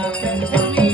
Okay. Tell me.